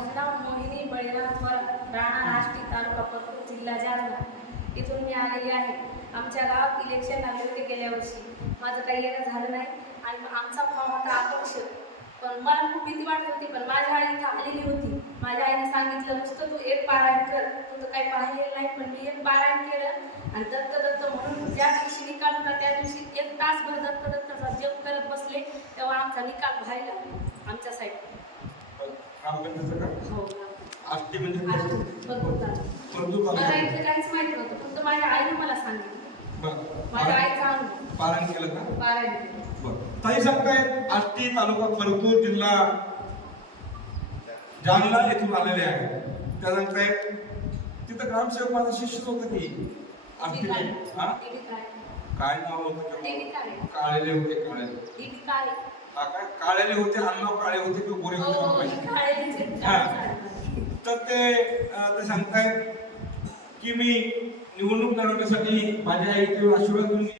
माझे नाव मोहिनी बळीराम थोरात, राहणार आष्टी, तालुका परतूर, जिल्हा जालना. इथून मी आलेली आहे. आमच्या गावात इलेक्शन लागले होते गेल्या वर्षी. माझं काही येणं झालं नाही आणि आमचा फॉर्म होता आकर्ष. पण मला खूप भीती वाटत होती. पण माझी आई इथं आलेली होती. माझ्या आईने सांगितलं नुसतं तू एक पारायण कर. तू तर काही पाहिलेलं नाही, पण मी एक पारायण केलं आणि दत्त म्हणून ज्या दिवशी निकाल होता त्या दिवशी 1 तासभर दत्ताचा जप करत बसले. तेव्हा आमचा निकाल बाहेर लागला आमच्या साईड. हो, आष्टी म्हणजे मला इथं काहीच माहित नव्हतं. फक्त माझ्या आईने मला सांगितलं. माझ्या आईचा अनुभव. पारायण केलं का? पारायण केलं. ताई सांगताय आष्टी तालुका परतूर जिल्हा जालना येथून आलेले आहे. त्या सांगताय तिथं ग्रामसेवक माझा शिष्यच होता की आष्टी. काय नाव होतं? काळेले होते. काळेले होते. अण्णाव काळे होते किंवा गोरे होते. तर ते सांगताय की मी निवडणूक लढवण्यासाठी माझ्या आईचे आशीर्वाद घेऊन